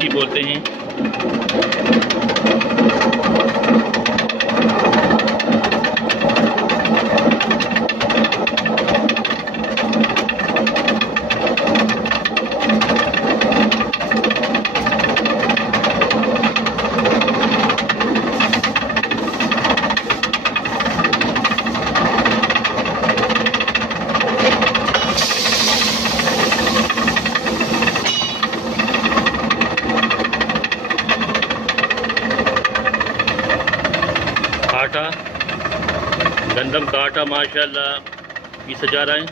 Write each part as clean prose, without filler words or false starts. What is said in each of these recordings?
इसकी बोलते हैं। आटा, गंदम का आटा माशाल्लाह पीसा जा रहा है।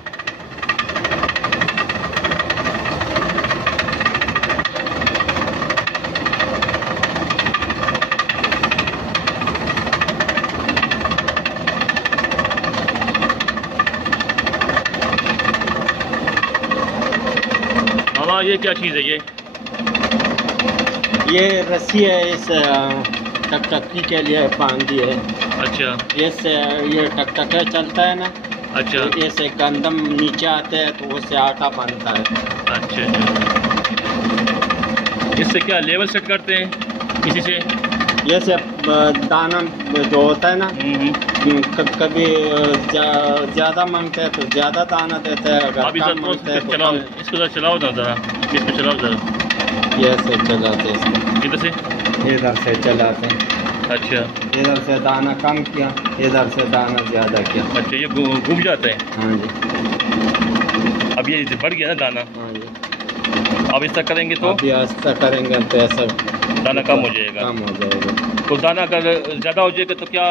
मामा ये क्या चीज़ है ये रस्सी है, इस टकटकी के लिए बांधी है। अच्छा ये टकटका चलता है ना। अच्छा तो ऐसे गंदम नीचे आते हैं तो उससे आटा बनता है। अच्छा अच्छा। इससे क्या लेवल सेट करते हैं इसी से? ये से दाना जो होता है ना, कभी ज़्यादा मांगते हैं तो ज़्यादा दाना देते हैं, अगर अभी कम मांगते हैं तो चलाओ, कम। इसको ज़रा चलाओ ना, ज़रा इसको चलाओ ज़रा। ये से चलाते हैं इसको, किधर से? इधर से चलाते हैं। अच्छा इधर से दाना कम किया, इधर से दाना ज़्यादा किया। अच्छा, ये घूम जाते हैं। हाँ जी, अब ये बढ़ गया ना दाना, हाँ जी। अब इस तरह करेंगे तो अभी ऐसा करेंगे तो ऐसा दाना कम हो जाएगा। कम हो जाएगा। तो दाना अगर ज़्यादा हो जाएगा तो क्या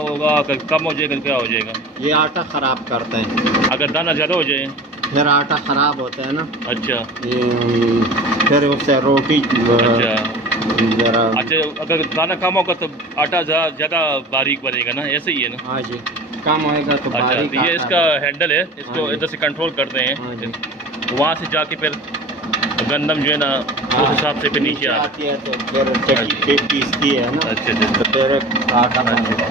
होगा, अगर कम हो जाएगा तो क्या हो जाएगा? ये आटा ख़राब करते हैं, अगर दाना ज़्यादा हो जाए फिर आटा ख़राब होता है ना। अच्छा फिर उससे रोटी अच्छा ज़रा। अच्छा, अगर दाना कम होगा तो आटा ज़्यादा बारीक बनेगा ना, ऐसे ही है ना? हाँ जी, कम होएगा तो अच्छा, बारीक तो ये आटा इसका हैंडल है, इसको हाँ जी। इधर से कंट्रोल करते हैं। हाँ जी। वहाँ से जाके फिर गंदम जो है ना उस हिसाब से फिर नीचे आता आती है तो फिर चक्की पे पीसती है ना, है। अच्छा अच्छा तो फिर आटा बनेगा।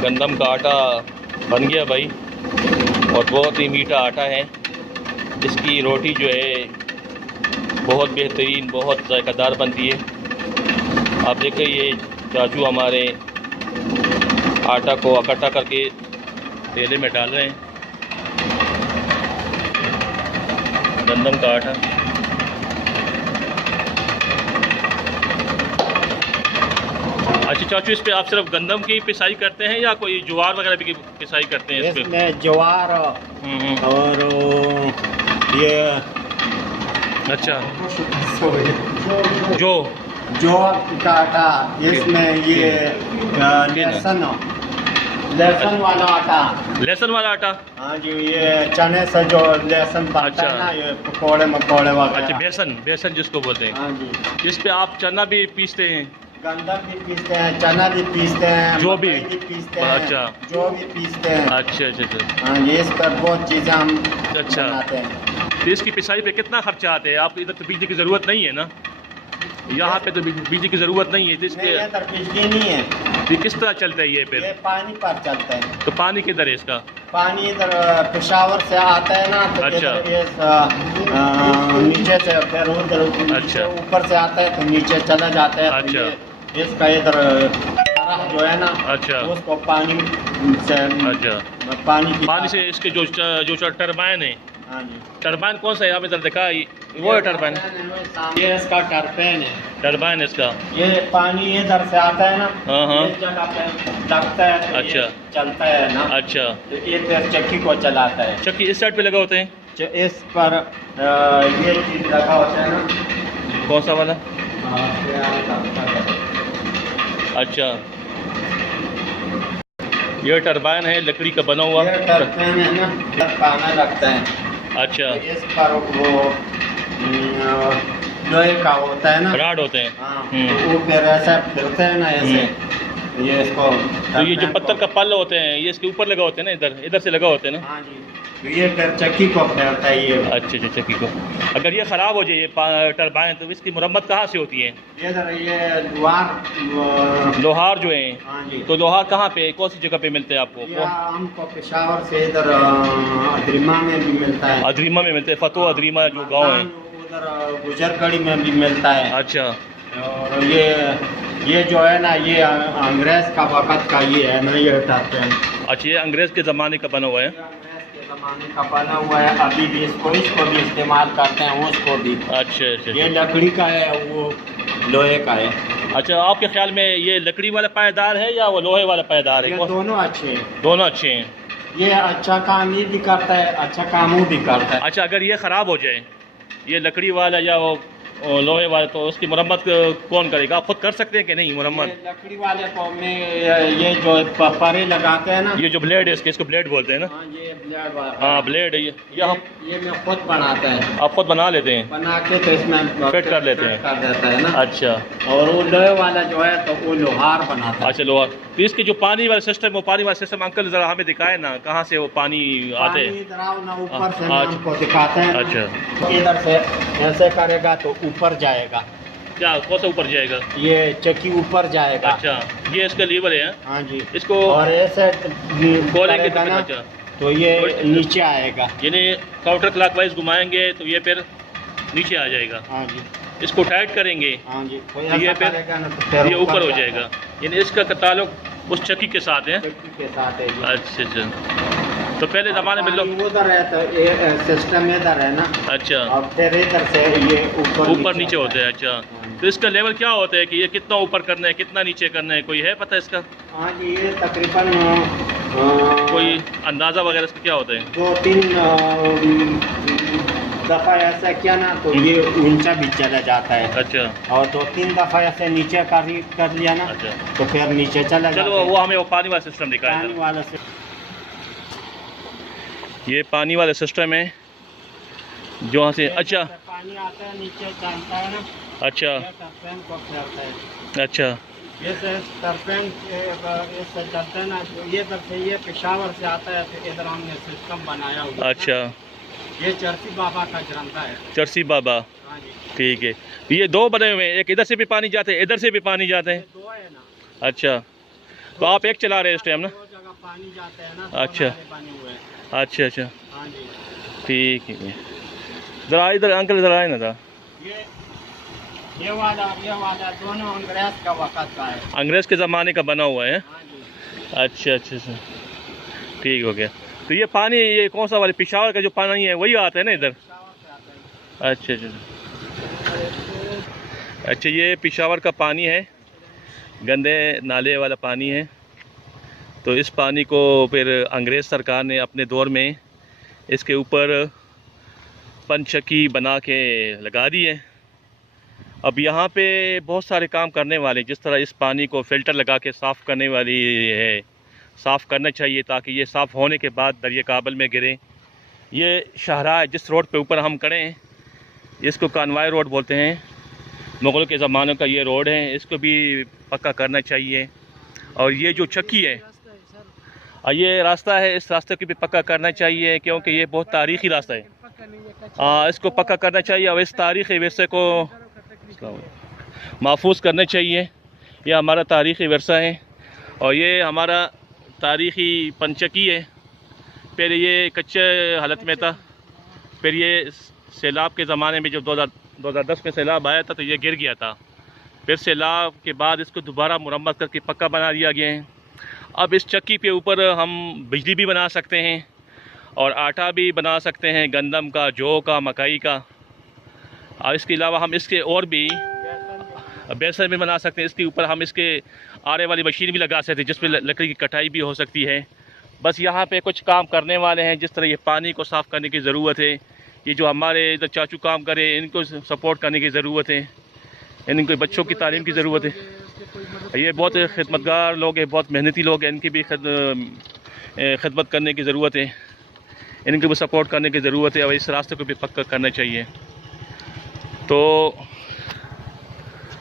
गंदम का आटा बन गया भाई, और बहुत ही मीठा आटा है। इसकी रोटी जो है बहुत बेहतरीन, बहुत जायकादार बनती है। आप देखिए ये चाचू हमारे आटा को इकट्ठा करके तेले में डाल रहे हैं, गंदम का आटा। अच्छा चाचू, इस पे आप सिर्फ गंदम की पिसाई करते हैं या कोई ज्वार वगैरह भी पिसाई करते हैं इस पे? इसमें ज्वार और ये अच्छा जो का आटा, इसमें ये लहसुन वाला आटा। लहसुन वाला आटा? हाँ जी, ये चने से जो लहसुन बनता है ना, ये पकौड़े मकौड़े वगैरह। अच्छा, बेसन जिसको बोलते हैं। हाँ जी, इस पे आप चना भी पीसते हैं? गंदम भी पीसते हैं, चना भी पीसते हैं, जो भी पीसते हैं। अच्छा, जो भी पीसते हैं। अच्छा अच्छा अच्छा हाँ, ये इस पर बहुत चीज़ें हम अच्छा। बनाते हैं। तो इसकी पिसाई पे कितना खर्चा आता है? आप इधर तो बिजली की ज़रूरत नहीं है ना, यहाँ पे तो बिजली की ज़रूरत नहीं है, तो इसके नहीं, इधर बिजली नहीं है। ये किस तरह चलता है ये फिर? ये पानी पर चलता है। तो पानी किधर है इसका? पानी इधर पेशावर से आता है ना, तो अच्छा। इधर ये नीचे से फिर उधर अच्छा। ऊपर से आता है तो नीचे चला जाता है। तो अच्छा। ये इसका इधर तरह जो है ना, अच्छा। उसको पानी से अच्छा, पानी से इसके जो टरबाइन है। हाँ जी, टरबाइन कौन सा है? आप इधर देखा वो है टरबाइन? ये इसका टरबाइन है। टरबाइन इसका? ये पानी इधर से आता है ना, हाँ हाँ। इस जगह पे लगता है तो अच्छा। ये चलता है ना। अच्छा, तो ये फिर चक्की को चलाता है। चक्की इस साइड पे लगा होते हैं? इस पर ये चीज लगा होता है ना। कौन सा वाला? अच्छा, ये टरबाइन है लकड़ी का बना हुआ। ये टरबाइन है ना, खाना लगता है। अच्छा इस पर वो लोहे का होता है ना, राड होते हैं। हाँ, तो वो फिर ऐसा फिरते हैं ना ऐसे, ये इसको तो ये जो पत्थर का पल होते हैं ये इसके ऊपर लगा होते हैं ना, इधर से लगा होते हैं ना। हाँ जी, तो ये फिर चक्की को फेरता है ये। अच्छा अच्छा, चक्की को। अगर ये ख़राब हो जाए ये टरबाइन, तो इसकी मुरम्मत कहाँ से होती है? ये लोहार जो हैं, हाँ जी, तो लोहार कहाँ पे, कौन सी जगह पे मिलते हैं आपको? या हमको पेशावर से इधर अदरिमा में भी मिलता है, अदरीमा में मिलते हैं, फतो अदरीमा जो गांव है, उधर गुजरगढ़ी में भी मिलता है। अच्छा। और ये जो है ना, ये अंग्रेज का वक़्त का ये है ना, ये टरबाइन। अच्छा, ये अंग्रेज़ के ज़माने का बना हुआ है। अंग्रेज के ज़माने का बना हुआ है, अभी भी इसको भी इस्तेमाल करते हैं, उसको भी। अच्छा अच्छा। ये लकड़ी का है, वो लोहे का है। अच्छा, आपके ख्याल में ये लकड़ी वाला पायदार है या वो लोहे वाला पायदार है? ये दोनों अच्छे हैं, दोनों अच्छे हैं। ये अच्छा काम ये भी करता है, अच्छा काम वो भी करता है। अच्छा, अगर ये ख़राब हो जाए, ये लकड़ी वाला या वो लोहे वाला, तो उसकी मुरम्मत कौन करेगा? आप खुद कर सकते हैं कि नहीं मुरम्मत? ये लकड़ी वाले को में ये जो परे लगाते हैं ना, ये जो ब्लेड है इसको ब्लेड बोलते हैं ना? हाँ, ये ब्लेड वाला, हाँ, ब्लेड है ये हम ये मैं खुद बनाता है, आप खुद बना लेते हैं, बना के तो इसमें फिट कर लेते हैं। कर देता है ना। अच्छा और वो लोहे वाला जो है तो वो लोहार बनाता है। अच्छा, लोहा। तो इसके जो पानी वाला सिस्टम, वो पानी वाला सिस्टम अंकल ज़रा हमें दिखाए ना, कहाँ से वो पानी आते हैं? पानी इधर आओ ना, ऊपर से अच्छा। हमको दिखाते हैं ना। अच्छा। इधर से ऐसे करेगा तो ऊपर जाएगा, क्या कौन सा ऊपर जाएगा? ये चक्की ऊपर जाएगा। अच्छा, ये इसका लीवर है? हाँ जी, इसको और ऐसे खोलेंगे करेगा ना अच्छा, तो ये नीचे आएगा। यानी काउंटर क्लॉकवाइज घुमाएंगे तो ये फिर नीचे आ जाएगा। हाँ जी, इसको टाइट करेंगे हाँ जी, तो ये फिर ये ऊपर हो जाएगा, यानी इसका ताल्लुक उस चक्की के साथ है। चक्की के साथ है जी। अच्छा अच्छा, तो पहले ज़माने में लोग, उधर है तो ये सिस्टम इधर है ना, अच्छा, और फिर इधर से ये ऊपर नीचे होते हैं। अच्छा, तो इसका लेवल क्या होता है कि ये कितना ऊपर करना है, कितना नीचे करना है, कोई है पता इसका? हाँ जी, ये तकरीबन कोई अंदाज़ा वगैरह इसका क्या होता है? 2-3 दफ़ा ऐसा किया ना तो ये ऊंचा भी चला जाता है, अच्छा, और 2-3 दफ़ा ऐसे नीचे कर लिया ना अच्छा, तो फिर नीचे चला जाता चलो है। वो हमें वो पानी वाला सिस्टम दिखाया पानी जरा। वाला से ये पानी वाला सिस्टम है जो यहाँ से, अच्छा पानी आता है नीचे चलता है ना, अच्छा ये टरबाइन को फेरता है। अच्छा ये से टरबाइन इससे चलता है ना, तो ये इधर से ये पेशावर से आता है, तो इधर हमने सिस्टम बनाया हुआ है। अच्छा, ये चरसी बाबा का जरंदा है। चरसी बाबा, हाँ जी, ठीक है। तो ये दो बने हुए हैं, एक इधर से भी पानी जाते हैं, इधर से भी पानी जाते ये हैं। दो है ना। अच्छा, तो आप एक चला रहे हैं इस टाइम ना? दो जगह पानी जाते हैं ना, अच्छा। बने हुए हैं। अच्छा अच्छा, हाँ जी, ठीक है। ज़रा इधर अंकल ज़रा आए ना ज़रा। ये वाला दोनों अंग्रेज का वक़्त का है। अंग्रेज़ के ज़माने का बना हुआ है। हाँ जी, अच्छा अच्छा अच्छा, ठीक हो गया। तो ये पानी, ये कौन सा वाले पेशावर का जो पानी है वही आता है ना इधर? पेशावर से आता है। अच्छा अच्छा अच्छा, ये पेशावर का पानी है, गंदे नाले वाला पानी है। तो इस पानी को फिर अंग्रेज़ सरकार ने अपने दौर में इसके ऊपर पंचक्की बना के लगा दी है। अब यहाँ पे बहुत सारे काम करने वाले, जिस तरह इस पानी को फ़िल्टर लगा के साफ़ करने वाली है, साफ़ करना चाहिए ताकि ये साफ़ होने के बाद दरिया काबल में गिरे। ये शाहराह है जिस रोड पे ऊपर हम खड़े हैं, इसको कानवाई रोड बोलते हैं, मुग़लों के ज़मानों का ये रोड है, इसको भी पक्का करना चाहिए। और ये जो चक्की है, ये रास्ता है, इस रास्ते को भी पक्का करना चाहिए क्योंकि ये बहुत तारीख़ी रास्ता है। इसको पक्का करना चाहिए और इस तारीख़ी विरसे को महफूज करना चाहिए। ये हमारा तारीख़ी विरसा है और ये हमारा तारीख़ी पंचक्की है। पहले ये कच्चे हालत में था, फिर ये सैलाब के ज़माने में जब 2010 में सैलाब आया था तो ये गिर गया था। फिर सैलाब के बाद इसको दोबारा मुरम्मत करके पक्का बना दिया गया है। अब इस चक्की के ऊपर हम बिजली भी बना सकते हैं और आटा भी बना सकते हैं, गंदम का, जौ का, मकई का। और इसके अलावा हम इसके और भी बेसन भी बना सकते हैं। इसके ऊपर हम इसके आरे वाली मशीन भी लगा सकते हैं जिसमें लकड़ी की कटाई भी हो सकती है। बस यहाँ पे कुछ काम करने वाले हैं, जिस तरह ये पानी को साफ़ करने की ज़रूरत है। ये जो हमारे इधर चाचू काम करे, इनको सपोर्ट करने की ज़रूरत है, इनको बच्चों की तालीम की ज़रूरत है। ये बहुत खिदमतगार लोग हैं, बहुत मेहनती लोग हैं, इनकी भी खिदमत करने की ज़रूरत है, इनको भी सपोर्ट करने की ज़रूरत है और इस रास्ते को भी पक्का करना चाहिए। तो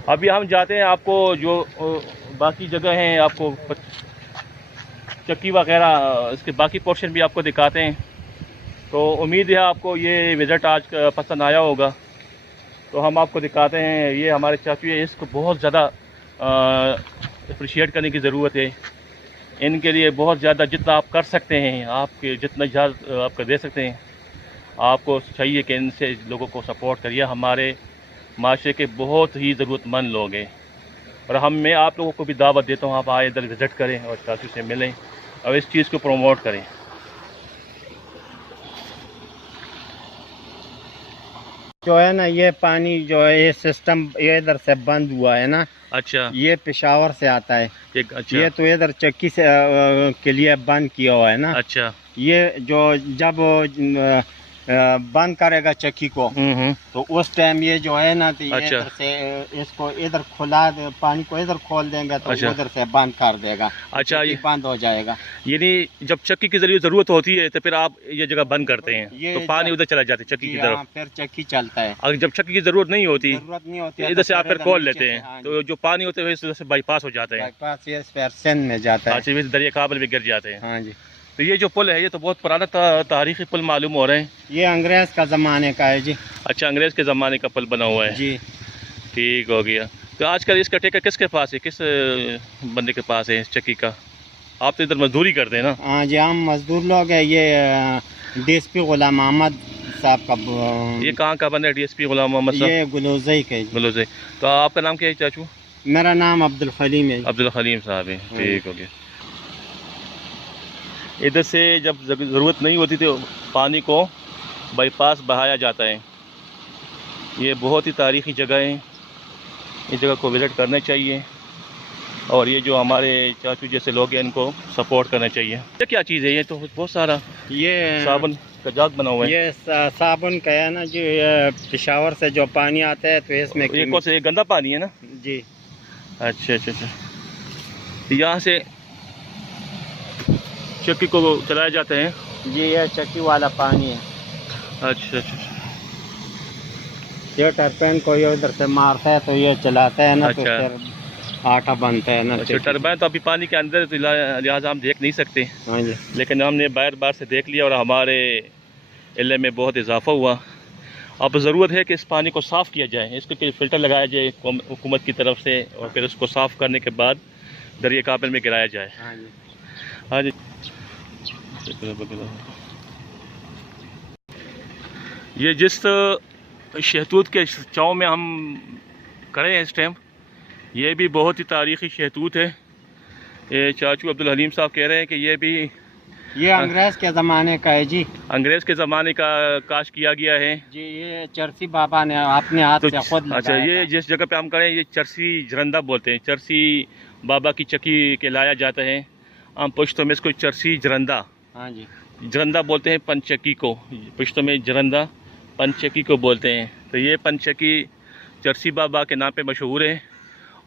अभी हम जाते हैं, आपको जो बाकी जगह हैं, आपको चक्की वगैरह इसके बाकी पोर्शन भी आपको दिखाते हैं। तो उम्मीद है आपको ये विज़िट आज पसंद आया होगा। तो हम आपको दिखाते हैं, ये हमारे चाचू है, इसको बहुत ज़्यादा अप्रिशिएट करने की ज़रूरत है। इनके लिए बहुत ज़्यादा जितना आप कर सकते हैं, आपके जितना ज़्यादा आप दे सकते हैं, आपको चाहिए कि इनसे लोगों को सपोर्ट करिए। हमारे माशरे के बहुत ही ज़रूरतमंद लोग हैं और मैं आप लोगों को भी दावत देता हूँ, आप आए इधर विज़िट करें और चाचू से मिलें और इस चीज़ को प्रमोट करें। जो है ना, ये पानी जो है, ये सिस्टम ये इधर से बंद हुआ है ना। अच्छा, ये पेशावर से आता है। अच्छा, ये तो इधर चक्की से के लिए बंद किया हुआ है ना। अच्छा, ये जो जब बंद करेगा चक्की को, तो उस टाइम ये जो है ना, तो ये अच्छा। इधर से इसको इधर खुला पानी को इधर खोल देंगे तो अच्छा। उधर से बंद कर देगा। अच्छा, ये बंद हो जाएगा। यानी जब चक्की की जरिए ज़रूरत होती है तो फिर आप ये जगह बंद करते हैं, ये तो पानी उधर चला जाता है चक्की की तरफ। फिर चक्की चलता है। अगर जब चक्की की ज़रूरत नहीं होती तो इधर से आप फिर खोल लेते नीचे हैं, से, हाँ तो जो पानी होते हैं इधर से बाईपास हो जाते हैं। बाईपास ये फिर सिंध में जाता है। अच्छा, दरिया काबल में गिर जाते हैं। हाँ जी। तो ये जो पुल है, ये तो बहुत पुराना तारीखी पुल मालूम हो रहे हैं। ये अंग्रेज का ज़माने का है जी। अच्छा, अंग्रेज़ के ज़माने का पुल बना हुआ है जी। ठीक हो गया। तो आजकल इसका ठेका किसके पास है, किस बंदे के पास है इस चक्की का? आप तो इधर मजदूरी करते हैं ना? हाँ जी, हम मजदूर लोग हैं। ये DSP गुलाम अहमद साहब का। ये कहाँ का बंदा है DSP गुलाम मोहम्मद साहब? ये गुलोज़ई का जी। गुलोज़ई। तो आपका नाम क्या है चाचू? मेरा नाम अब्दुल खलीम है। अब्दुल खलीम साहब है, ठीक हो गया। इधर से जब ज़रूरत नहीं होती तो पानी को बाईपास बहाया जाता है। ये बहुत ही तारीख़ी जगह है, इस जगह को विज़िट करना चाहिए और ये जो हमारे चाचू जैसे लोग हैं इनको सपोर्ट करना चाहिए। ये क्या चीज़ है? ये तो बहुत सारा ये साबुन का जाग बना हुआ है। ये साबुन का है ना जी। ये पेशावर से जो पानी आता है तो इसमें ये कौन सा, ये गंदा पानी है ना? जी। अच्छा अच्छा अच्छा। यहाँ से चक्की को चलाया जाता है जी। ये चक्की वाला पानी है। अच्छा अच्छा अच्छा। ये टरपैन को ये उधर से मारता है तो ये चलाता है ना। अच्छा। तो फिर आटा बनता है ना। अच्छा, टरबाइन तो अभी पानी के अंदर है, तो लिहाजा हम देख नहीं सकते। हाँ जी। लेकिन हमने बार से देख लिया और हमारे इल्म में बहुत इजाफा हुआ। अब ज़रूरत है कि इस पानी को साफ़ किया जाए, इसके फ़िल्टर लगाया जाए हुकूमत की तरफ से और फिर उसको साफ़ करने के बाद दरिया काबिल में गिराया जाए। हाँ जी। हाँ जी। ये जिस शहतूत के चाव में हम खड़े हैं इस टाइम, ये भी बहुत ही तारीख़ी शहतूत है। ये चाचू अब्दुल हलीम साहब कह रहे हैं कि ये भी ये अंग्रेज़ के ज़माने का है जी। अंग्रेज़ के ज़माने का काश किया गया है जी। ये चरसी बाबा ने अपने हाथ तो से खुद अच्छा, लगाया ये था। जिस जगह पे हम खड़े हैं ये चरसी जरंदा बोलते हैं। चरसी बाबा की चक्की के लाया जाता है, हम पुश्तों में इसको चरसी जरंदा, हाँ जी, जरंदा बोलते हैं पंचक्की को, पुश्तों में जरंदा पंचक्की को बोलते हैं। तो ये पंचक्की चरसी बाबा के नाम पे मशहूर है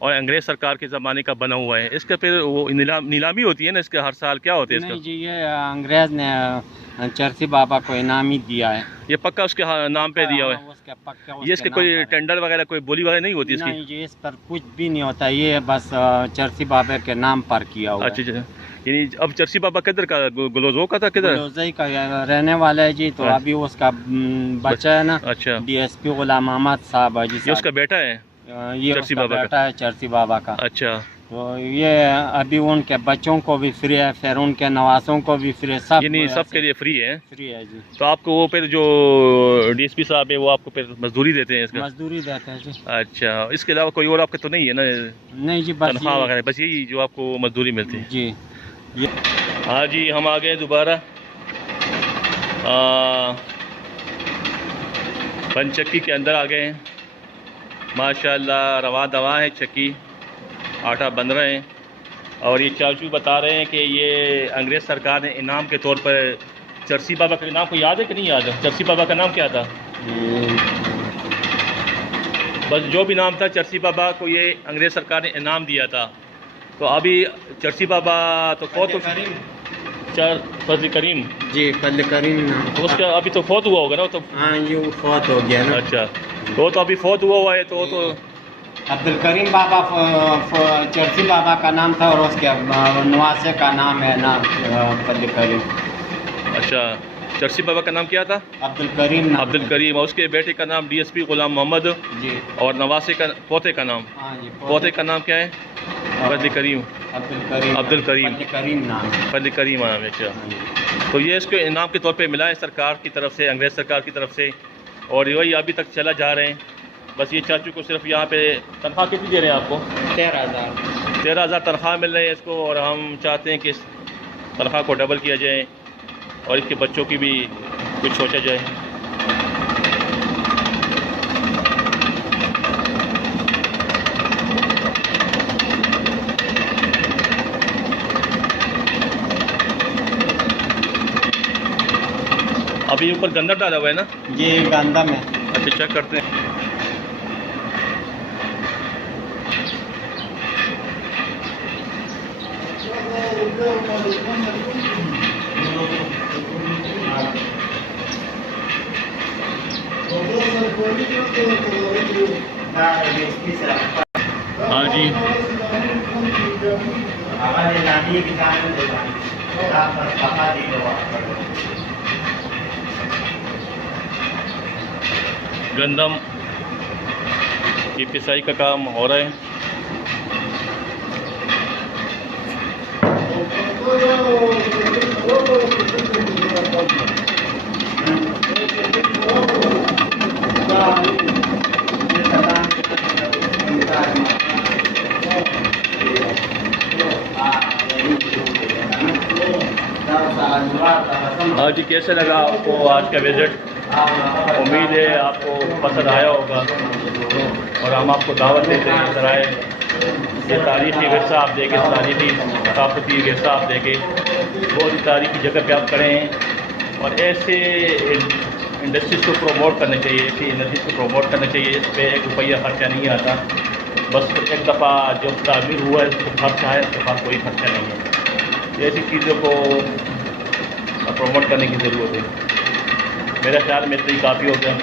और अंग्रेज़ सरकार के ज़माने का बना हुआ है। इसका फिर वो नीलामी होती है ना इसके, हर साल क्या होता है इसका? नहीं जी, ये अंग्रेज़ ने चरसी बाबा को इनामी दिया है। ये पक्का उसके नाम पे दिया हुआ है? उसके पक्का ये इसके कोई टेंडर वगैरह कोई बोली वगैरह नहीं होती इसकी? नहीं जी, इस पर कुछ भी नहीं होता। ये बस चरसी बाबा के नाम पर किया हुआ है। अच्छा, यानी अब चरसी बाबा किधर का, गुलोज़ो का था किधर? गुलोज़ई का रहने वाला है जी। तो अच्छा। अभी उसका बच्चा है ना। अच्छा, DSP गुलाम अहमद साहब है जी। ये उसका बेटा है? ये चरसी उसका बाबा का? बेटा है चरसी बाबा का। अच्छा, तो ये अभी उनके बच्चों को भी फ्री है, फिर उनके नवासों को भी फ्री है, सब यानी सबके लिए फ्री है? फ्री है जी। तो आपको वो फिर जो DSP साहब है वो आपको फिर मजदूरी देते हैं इसका? मजदूरी देते हैं जी। अच्छा, इसके अलावा कोई और आपके तो नहीं है ना नहीं जी, बस तनख्वाह वगैरह, बस यही जो आपको मजदूरी मिलती है? जी। हाँ जी, हम आ गए दोबारा पंचक्की के अंदर आ गए हैं। माशाल्लाह रवा दवा है चक्की, आटा बन रहे हैं और ये चाचू बता रहे हैं कि ये अंग्रेज़ सरकार ने इनाम के तौर पर चरसी बाबा का नाम को याद है कि नहीं याद है? चरसी बाबा का नाम क्या था? बस जो भी नाम था चरसी बाबा को ये अंग्रेज़ सरकार ने इनाम दिया था। तो अभी चरसी बाबा तो फौत हो, फजल करीम जी, फजल करीम तो उसका अभी तो फौत हुआ होगा ना? तो हाँ, ये फौत हो गया ना। अच्छा, तो अभी फौत हुआ है तो अब्दुल करीम बाबा चर्ची बाबा का नाम था और उसके नवासे का नाम है ना अब्दुल करीम। अच्छा, चर्ची बाबा का नाम क्या था? अब्दुल करीम। अब्दुल करीम। और उसके बेटे का नाम DSP गुलाम मोहम्मद जी। और नवासे का पोते का नाम? हाँ जी। पोते का नाम क्या है? फजल करीम। अब्दुल करीम। अब्दुल करीम। फजल करीम नाम। फजल करीम नाम है। अच्छा, तो ये इसको इनाम के तौर पे मिला है सरकार की तरफ से, अंग्रेज़ सरकार की तरफ से, और वही अभी तक चला जा रहे हैं। बस ये चाचू को सिर्फ यहाँ पे तनख्वाह कितनी दे रहे हैं आपको? 13,000। 13,000 तनख्वाह मिल रही है इसको, और हम चाहते हैं कि इस तनख्वाह को डबल किया जाए और इसके बच्चों की भी कुछ सोचा जाए। अभी ऊपर गंदा डाला हुआ है ना? ये गंदम है। अच्छा, चेक करते हैं। हाँ जी, गंदम की पिसाई का काम हो रहा है। हाँ जी, कैसे लगा आपको आज का विज़िट? उम्मीद है आपको पसंद आया होगा, और हम आपको दावत देते हैं इधर आए, ये तारीख़ी विरसा आप देखें, तारीख़ी सकाफती विरसा आप देखें, बहुत ही तारीख़ी जगह पे आप खड़े हैं। और ऐसे इंडस्ट्रीज़ को प्रमोट करना चाहिए, ऐसी इंडस्ट्रीज़ को प्रमोट करना चाहिए। इस पर 1 रुपया खर्चा नहीं आता, बस एक दफ़ा जब तामीर हुआ है तो खर्चा है, उसके पास कोई खर्चा नहीं है। ऐसी चीज़ों को प्रमोट करने की ज़रूरत है। मेरे ख्याल में इतना ही काफ़ी हो गया।